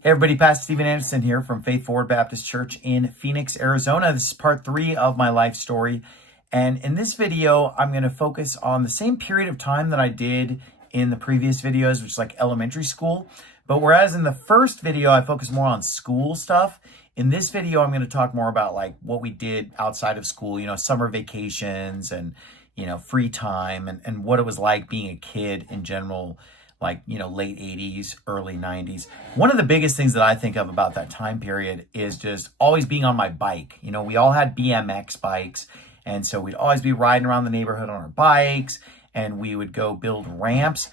Hey everybody, Pastor Stephen Anderson here from Faith Forward Baptist Church in Phoenix, Arizona. This is part 3 of my life story. And in this video, I'm going to focus on the same period of time that I did in the previous videos, which is like elementary school. But whereas in the first video, I focused more on school stuff, in this video, I'm going to talk more about like what we did outside of school, summer vacations and, free time and what it was like being a kid in general, like, late 80s, early 90s. One of the biggest things that I think of about that time period is just always being on my bike. We all had BMX bikes. And so we'd always be riding around the neighborhood on our bikes and we would go build ramps.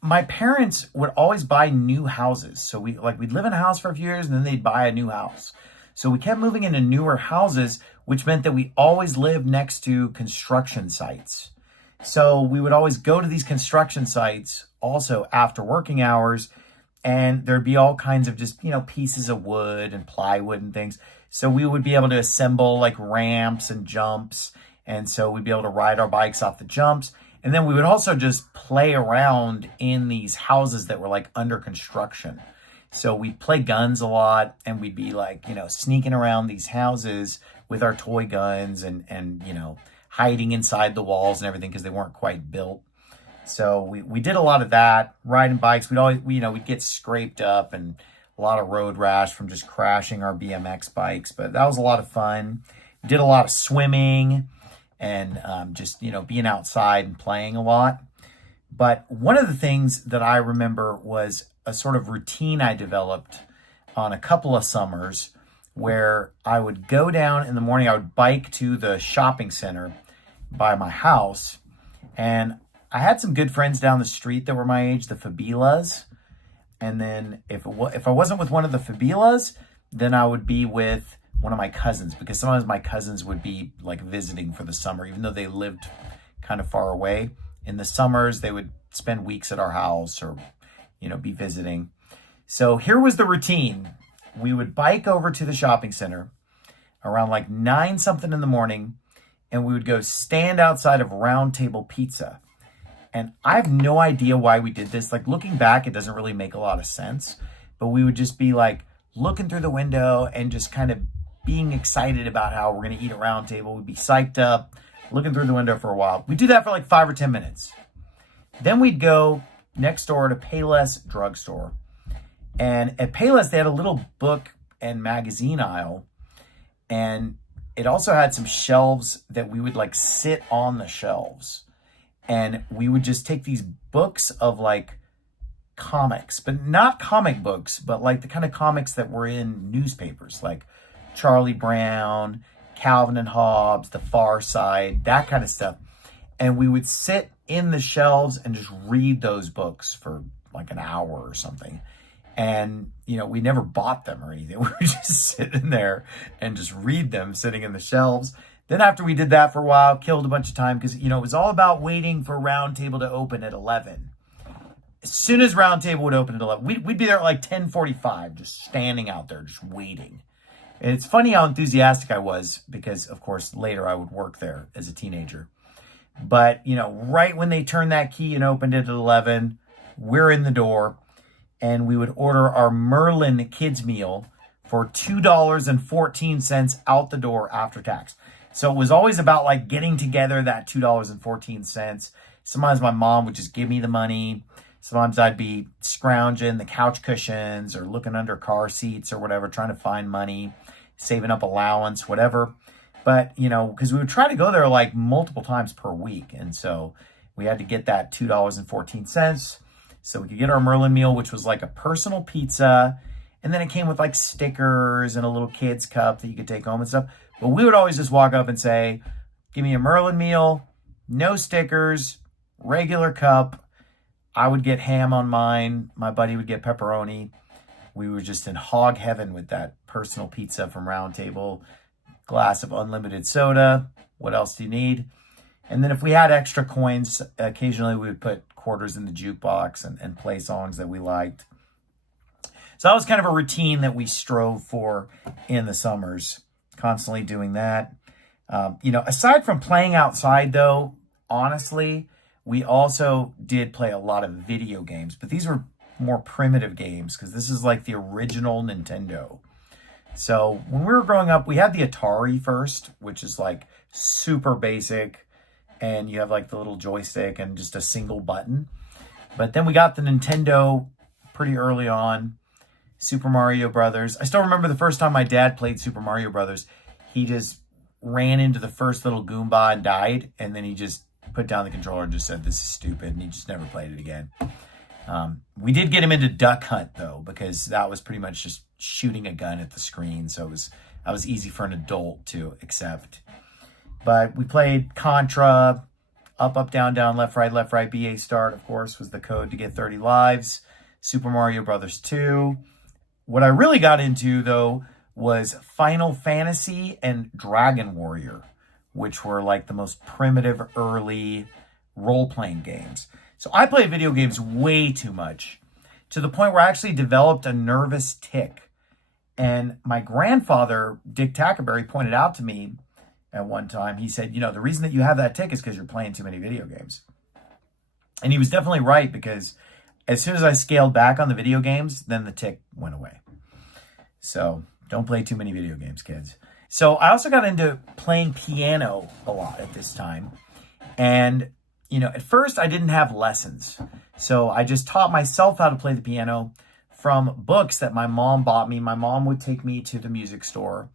My parents would always buy new houses. So we'd live in a house for a few years and then they'd buy a new house. So we kept moving into newer houses, which meant that we always lived next to construction sites. So we would always go to these construction sites also after working hours, and there'd be all kinds of just, pieces of wood and plywood and things. So we would be able to assemble like ramps and jumps. And so we'd be able to ride our bikes off the jumps. And then we would also just play around in these houses that were like under construction. So we'd play guns a lot and we'd be like, sneaking around these houses with our toy guns and hiding inside the walls and everything because they weren't quite built. So we did a lot of that, riding bikes. We'd get scraped up and a lot of road rash from just crashing our BMX bikes. But that was a lot of fun. We did a lot of swimming and just, being outside and playing a lot. But one of the things that I remember was a sort of routine I developed on a couple of summers where I would go down in the morning. I would bike to the shopping center by my house, and I had some good friends down the street that were my age, the Fabilas. And then if I wasn't with one of the Fabilas, then I would be with one of my cousins, because sometimes my cousins would be like visiting for the summer, even though they lived kind of far away. In the summers, they would spend weeks at our house or, be visiting. So here was the routine. We would bike over to the shopping center around like 9 something in the morning, and we would go stand outside of Round Table Pizza. And I have no idea why we did this. Like, looking back, it doesn't really make a lot of sense. But we would just be like looking through the window and just kind of being excited about how we're going to eat at Round Table. We'd be psyched up, looking through the window for a while. We'd do that for like 5 or 10 minutes. Then we'd go next door to Payless Drugstore. And at Payless, they had a little book and magazine aisle. And it also had some shelves that we would like sit on the shelves. And we would just take these books of like comics, but not comic books, but like the kind of comics that were in newspapers, like Charlie Brown, Calvin and Hobbes, The Far Side, that kind of stuff. And we would sit in the shelves and just read those books for like an hour or something. And, we never bought them or anything. We would just sit in there and just read them sitting in the shelves. Then after we did that for a while, killed a bunch of time because, it was all about waiting for Round Table to open at 11. As soon as Round Table would open at 11, we'd be there at like 10:45, just standing out there, just waiting. And it's funny how enthusiastic I was because, of course, later I would work there as a teenager. But, right when they turned that key and opened it at 11, we're in the door. And we would order our Merlin kids meal for $2.14 out the door after tax. So it was always about like getting together that $2.14. Sometimes my mom would just give me the money. Sometimes I'd be scrounging the couch cushions or looking under car seats or whatever, trying to find money, saving up allowance, whatever. But, because we would try to go there like multiple times per week. And so we had to get that $2.14. So we could get our Merlin meal, which was like a personal pizza. And then it came with like stickers and a little kid's cup that you could take home and stuff. But we would always just walk up and say, give me a Merlin meal, no stickers, regular cup. I would get ham on mine. My buddy would get pepperoni. We were just in hog heaven with that personal pizza from Round Table, glass of unlimited soda. What else do you need? And then if we had extra coins, occasionally we would put quarters in the jukebox and play songs that we liked. So that was kind of a routine that we strove for in the summers, constantly doing that. Aside from playing outside, though, honestly, we also did play a lot of video games, but these were more primitive games, because this is like the original Nintendo. So when we were growing up, we had the Atari first, which is like super basic, and you have like the little joystick and just a single button. But then we got the Nintendo pretty early on, Super Mario Brothers. I still remember the first time my dad played Super Mario Brothers. He just ran into the first little Goomba and died, and then he just put down the controller and just said, "This is stupid," and he just never played it again. We did get him into Duck Hunt, though, because that was pretty much just shooting a gun at the screen, so that was easy for an adult to accept. But we played Contra, up, down, left, right, BA start, of course, was the code to get 30 lives. Super Mario Brothers 2. What I really got into, though, was Final Fantasy and Dragon Warrior, which were like the most primitive early role-playing games. So I play video games way too much, to the point where I actually developed a nervous tic. And my grandfather, Dick Tackerberry, pointed out to me at one time, he said, the reason that you have that tic is because you're playing too many video games. And he was definitely right, because as soon as I scaled back on the video games, then the tic went away. So don't play too many video games, kids. So I also got into playing piano a lot at this time. And, at first I didn't have lessons. So I just taught myself how to play the piano from books that my mom bought me. My mom would take me to the music store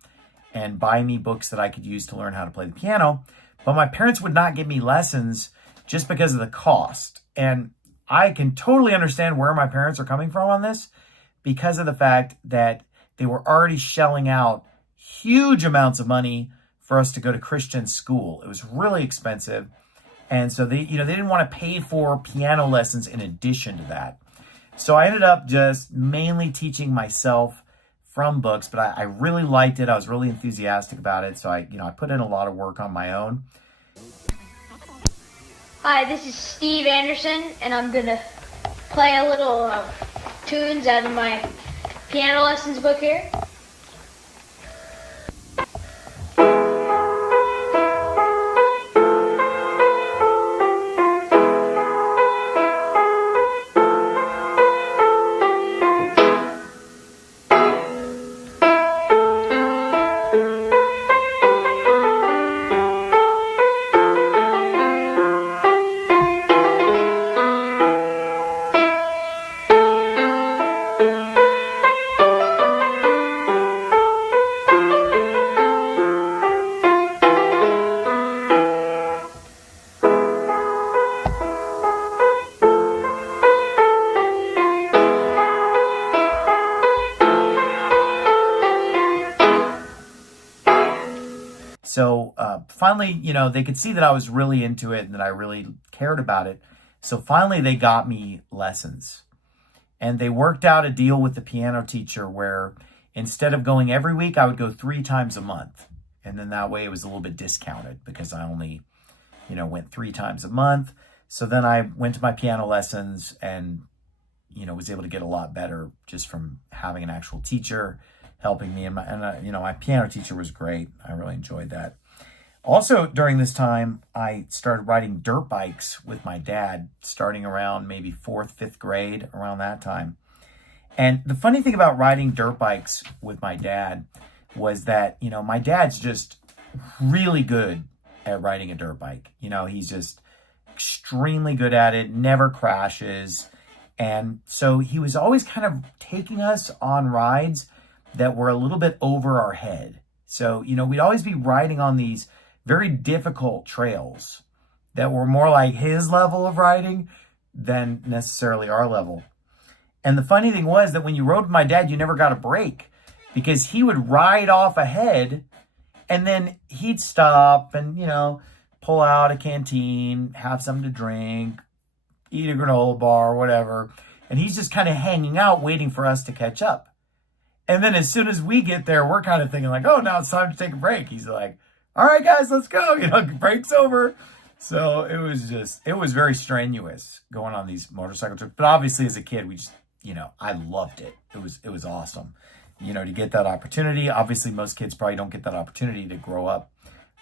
and buy me books that I could use to learn how to play the piano. But my parents would not give me lessons just because of the cost. And I can totally understand where my parents are coming from on this, because of the fact that they were already shelling out huge amounts of money for us to go to Christian school. It was really expensive. And so they didn't want to pay for piano lessons in addition to that. So I ended up just mainly teaching myself from books, but I really liked it. I was really enthusiastic about it. So I put in a lot of work on my own. Hi, this is Steve Anderson, and I'm going to play a little tunes out of my piano lessons book here. So finally, they could see that I was really into it and that I really cared about it. So finally, they got me lessons. And they worked out a deal with the piano teacher where instead of going every week, I would go 3 times a month. And then that way it was a little bit discounted, because I only, went 3 times a month. So then I went to my piano lessons and, was able to get a lot better just from having an actual teacher helping me. And my piano teacher was great. I really enjoyed that. Also, during this time, I started riding dirt bikes with my dad, starting around maybe 4th, 5th grade, around that time. And the funny thing about riding dirt bikes with my dad was that, my dad's just really good at riding a dirt bike. He's just extremely good at it, never crashes. And so he was always kind of taking us on rides that were a little bit over our head. So, we'd always be riding on these very difficult trails that were more like his level of riding than necessarily our level. And the funny thing was that when you rode with my dad, you never got a break, because he would ride off ahead and then he'd stop and, pull out a canteen, have something to drink, eat a granola bar, whatever. And he's just kind of hanging out, waiting for us to catch up. And then as soon as we get there, we're kind of thinking like, oh, now it's time to take a break. He's like, all right, guys, let's go. Break's over. So it was very strenuous going on these motorcycle trips. But obviously as a kid, we just, I loved it. It was awesome, to get that opportunity. Obviously most kids probably don't get that opportunity to grow up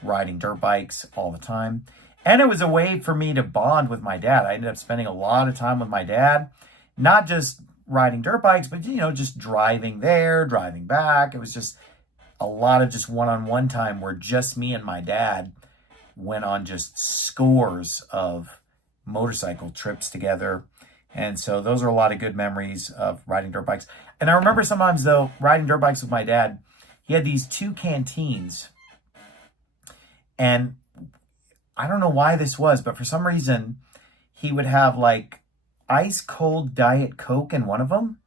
riding dirt bikes all the time. And it was a way for me to bond with my dad. I ended up spending a lot of time with my dad, not just riding dirt bikes, but, just driving there, driving back. It was just a lot of just one-on-one time where just me and my dad went on just scores of motorcycle trips together. And so those are a lot of good memories of riding dirt bikes. And I remember sometimes, though, riding dirt bikes with my dad, he had these 2 canteens. And I don't know why this was, but for some reason, he would have like ice cold Diet Coke in one of them,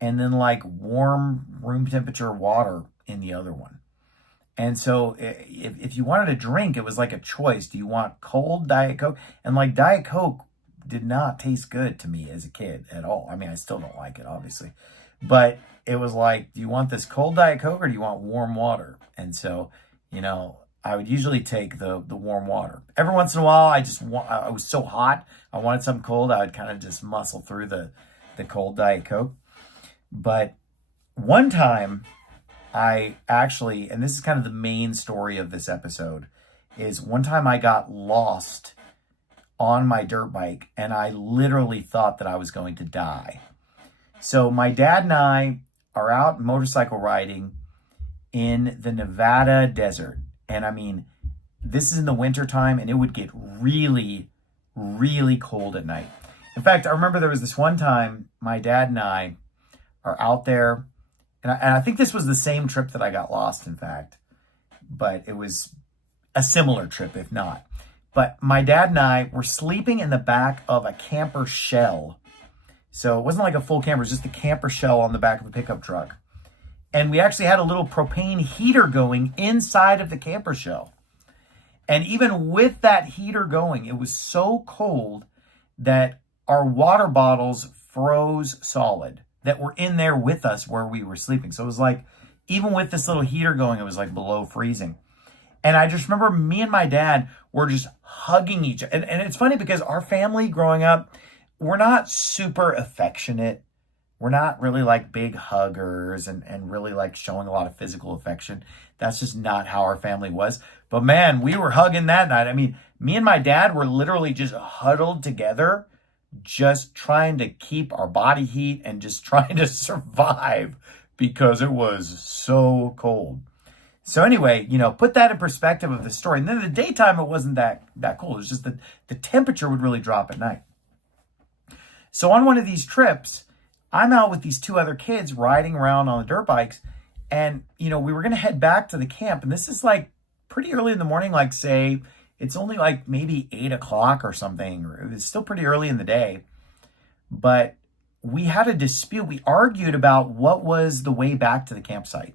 and then like warm room temperature water in the other one. And so if you wanted a drink, it was like a choice. Do you want cold Diet Coke? And like Diet Coke did not taste good to me as a kid at all. I mean, I still don't like it, obviously. But it was like, do you want this cold Diet Coke or do you want warm water? And so, I would usually take the warm water. Every once in a while, I was so hot, I wanted something cold. I would kind of just muscle through the cold Diet Coke. But one time, I actually, and this is kind of the main story of this episode, is one time I got lost on my dirt bike and I literally thought that I was going to die. So my dad and I are out motorcycle riding in the Nevada desert. And I mean, this is in the wintertime and it would get really, really cold at night. In fact, I remember there was this one time my dad and I are out there, and I think this was the same trip that I got lost, in fact, but it was a similar trip, if not. But my dad and I were sleeping in the back of a camper shell. So it wasn't like a full camper, it was just a camper shell on the back of a pickup truck. And we actually had a little propane heater going inside of the camper shell. And even with that heater going, it was so cold that our water bottles froze solid that were in there with us where we were sleeping. So it was like, even with this little heater going, it was like below freezing. And I just remember me and my dad were just hugging each other. And it's funny because our family growing up, we're not super affectionate. We're not really like big huggers and really like showing a lot of physical affection. That's just not how our family was. But man, we were hugging that night. I mean, me and my dad were literally just huddled together, just trying to keep our body heat and just trying to survive because it was so cold. So anyway, put that in perspective of the story. And then in the daytime, it wasn't that cold. It was just that the temperature would really drop at night. So on one of these trips, I'm out with these 2 other kids riding around on the dirt bikes. And, we were going to head back to the camp. And this is like pretty early in the morning, like say, it's only like maybe 8 o'clock or something. It was still pretty early in the day. But we had a dispute. We argued about what was the way back to the campsite.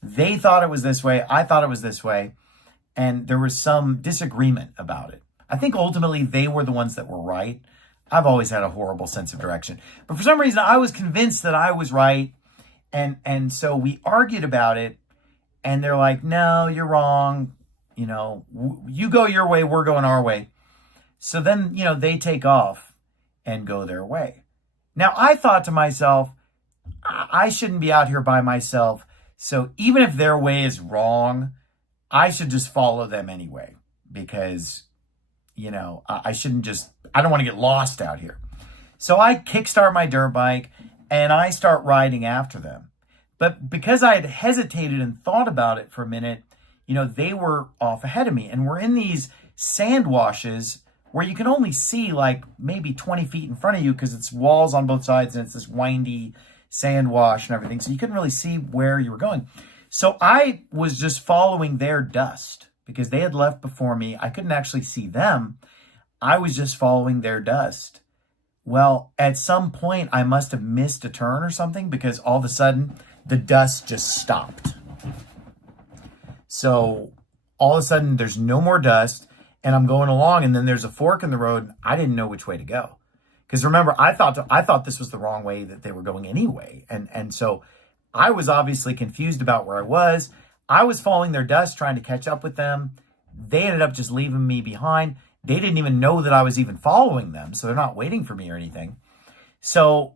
They thought it was this way. I thought it was this way. And there was some disagreement about it. I think ultimately they were the ones that were right. I've always had a horrible sense of direction. But for some reason, I was convinced that I was right. And so we argued about it. And they're like, no, you're wrong. You go your way, we're going our way. So then, they take off and go their way. Now, I thought to myself, I shouldn't be out here by myself. So even if their way is wrong, I should just follow them anyway. Because, I don't want to get lost out here. So I kickstart my dirt bike and I start riding after them. But because I had hesitated and thought about it for a minute, they were off ahead of me. And we're in these sand washes where you can only see like maybe 20 feet in front of you because it's walls on both sides and it's this windy sand wash and everything. So you couldn't really see where you were going. So I was just following their dust because they had left before me. I couldn't actually see them. I was just following their dust. Well, at some point, I must have missed a turn or something because all of a sudden, the dust just stopped. So all of a sudden, there's no more dust, and I'm going along, and then there's a fork in the road, and I didn't know which way to go. Because remember, I thought this was the wrong way that they were going anyway. And so I was obviously confused about where I was. I was following their dust, trying to catch up with them. They ended up just leaving me behind. They didn't even know that I was even following them, so they're not waiting for me or anything. So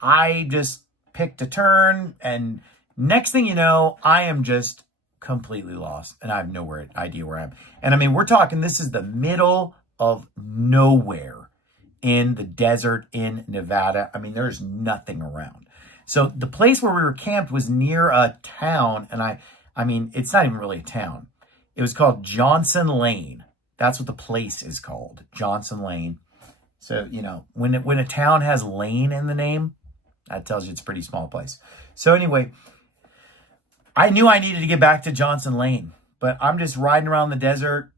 I just picked a turn, and next thing you know, I am just completely lost, and I have idea where I am. And I mean, we're talking, this is the middle of nowhere in the desert in Nevada. I mean, there's nothing around. So the place where we were camped was near a town, and I mean, it's not even really a town. It was called Johnson Lane. That's what the place is called, Johnson Lane. So, you know, when a town has Lane in the name, that tells you it's a pretty small place. So anyway, I knew I needed to get back to Johnson Lane, but I'm just riding around the desert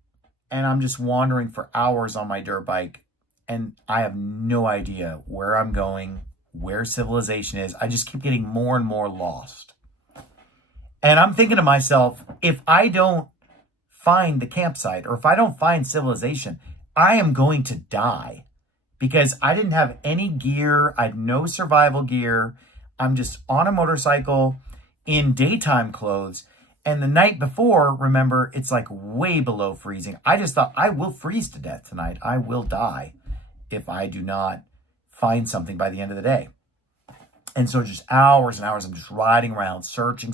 and I'm just wandering for hours on my dirt bike. And I have no idea where I'm going, where civilization is. I just keep getting more and more lost. And I'm thinking to myself, if I don't find the campsite or if I don't find civilization, I am going to die. Because I didn't have any gear. I had no survival gear. I'm just on a motorcycle in daytime clothes. And the night before, remember, it's like way below freezing. I just thought, I will freeze to death tonight. I will die if I do not find something by the end of the day. And so just hours and hours, I'm just riding around, searching,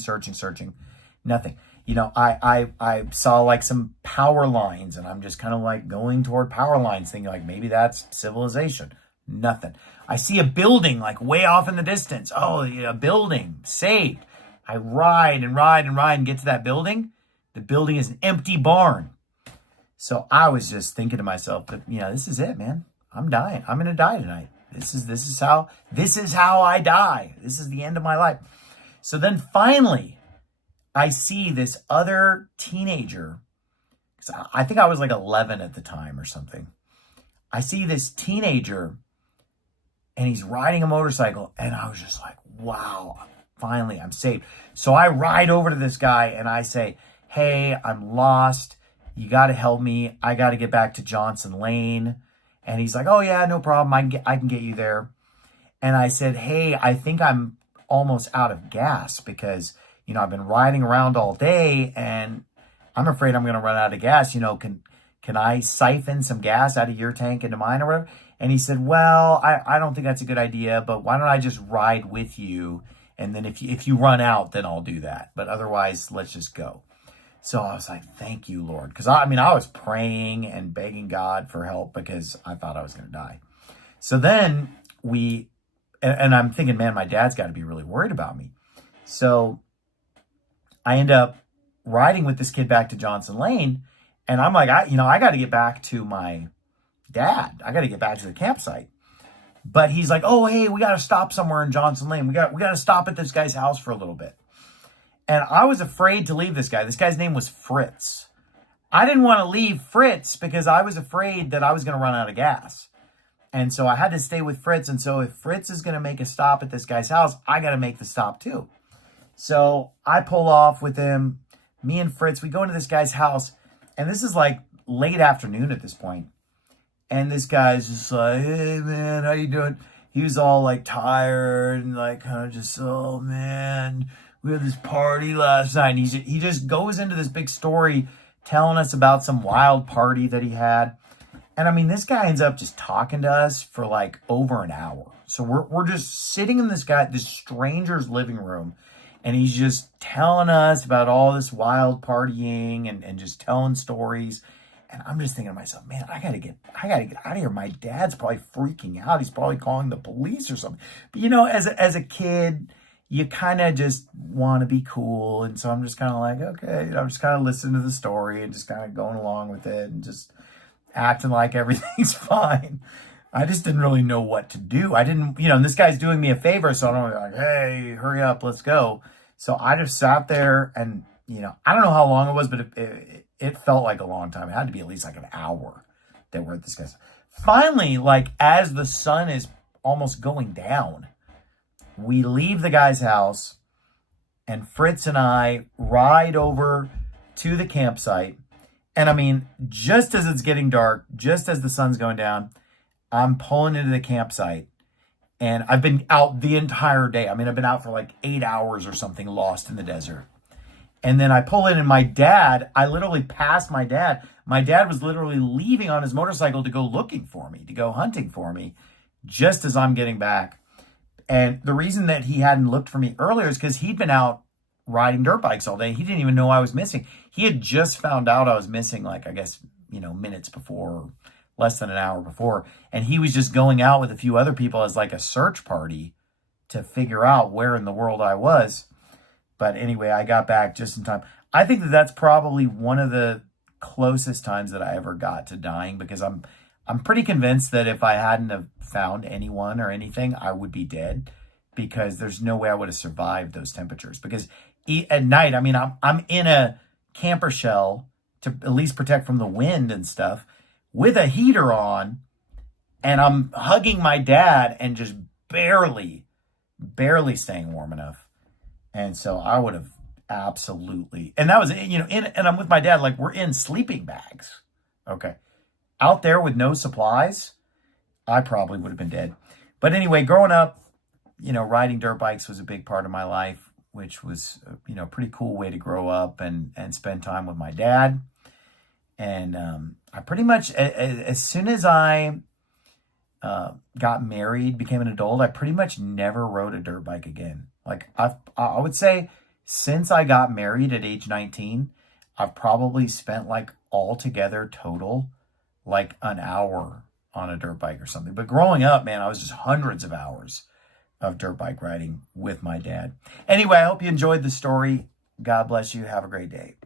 nothing. You know, I saw like some power lines and I'm just kind of like going toward power lines thinking like maybe that's civilization. Nothing. I see a building like way off in the distance. Oh, yeah, a building, saved. I ride and get to that building. The building is an empty barn. So I was just thinking to myself that, you know, this is it, man. I'm dying. I'm going to die tonight. This is how I die. This is the end of my life. So then finally, I see this other teenager. I think I was like 11 at the time or something. I see this teenager and he's riding a motorcycle. And I was just like, wow, finally I'm saved. So I ride over to this guy and I say, hey, I'm lost. You got to help me. I got to get back to Johnson Lane. And he's like, oh yeah, no problem. I can get you there. And I said, hey, I think I'm almost out of gas because, you know, I've been riding around all day and I'm afraid I'm going to run out of gas. You know, can I siphon some gas out of your tank into mine or whatever? And he said, well, I don't think that's a good idea, but why don't I just ride with you? And then if you run out, then I'll do that. But otherwise, let's just go. So I was like, thank you, Lord. Because I was praying and begging God for help because I thought I was going to die. So then and I'm thinking, man, my dad's got to be really worried about me. So I end up riding with this kid back to Johnson Lane. And I'm like, I got to get back to my dad. I got to get back to the campsite. But he's like, oh, hey, we got to stop somewhere in Johnson Lane. We got to stop at this guy's house for a little bit. And I was afraid to leave this guy. This guy's name was Fritz. I didn't want to leave Fritz because I was afraid that I was going to run out of gas. And so I had to stay with Fritz. And so if Fritz is going to make a stop at this guy's house, I got to make the stop too. So I pull off with him. Me and Fritz, we go into this guy's house. And this is like late afternoon at this point. And this guy's just like, hey, man, how you doing? He was all like tired and like kind of just, oh, man, we had this party last night. And he just goes into this big story telling us about some wild party that he had. And I mean, this guy ends up just talking to us for like over an hour. So we're just sitting in this stranger's living room. And he's just telling us about all this wild partying and just telling stories. And I'm just thinking to myself, man, I gotta get out of here. My dad's probably freaking out. He's probably calling the police or something. But you know, as a kid, you kind of just want to be cool. And so I'm just kind of like, okay, you know, I'm just kind of listening to the story and just kind of going along with it and just acting like everything's fine. I just didn't really know what to do. I didn't, you know, and this guy's doing me a favor. So I'm like, hey, hurry up, let's go. So I just sat there and, you know, I don't know how long it was, but it felt like a long time. It had to be at least like an hour that we're at this guy's. Finally, like as the sun is almost going down, we leave the guy's house and Fritz and I ride over to the campsite. And I mean, just as it's getting dark, just as the sun's going down, I'm pulling into the campsite. And I've been out the entire day. I mean, I've been out for like 8 hours or something, lost in the desert. And then I pull in and I literally passed my dad. My dad was literally leaving on his motorcycle to go looking for me, to go hunting for me, just as I'm getting back. And the reason that he hadn't looked for me earlier is because he'd been out riding dirt bikes all day. He didn't even know I was missing. He had just found out I was missing, like, I guess, you know, minutes before less than an hour before. And he was just going out with a few other people as like a search party to figure out where in the world I was. But anyway, I got back just in time. I think that that's probably one of the closest times that I ever got to dying, because I'm pretty convinced that if I hadn't have found anyone or anything, I would be dead, because there's no way I would have survived those temperatures. Because at night, I mean, I'm in a camper shell to at least protect from the wind and stuff with a heater on, and I'm hugging my dad and just barely staying warm enough. And so I would have absolutely, and that was, and I'm with my dad, like we're in sleeping bags. Okay. Out there with no supplies, I probably would have been dead. But anyway, growing up, riding dirt bikes was a big part of my life, which was, a pretty cool way to grow up and spend time with my dad. And I pretty much, as soon as I got married, became an adult, I pretty much never rode a dirt bike again. Like I would say since I got married at age 19, I've probably spent like altogether total like an hour on a dirt bike or something. But growing up, man, I was just hundreds of hours of dirt bike riding with my dad. Anyway, I hope you enjoyed the story. God bless you. Have a great day.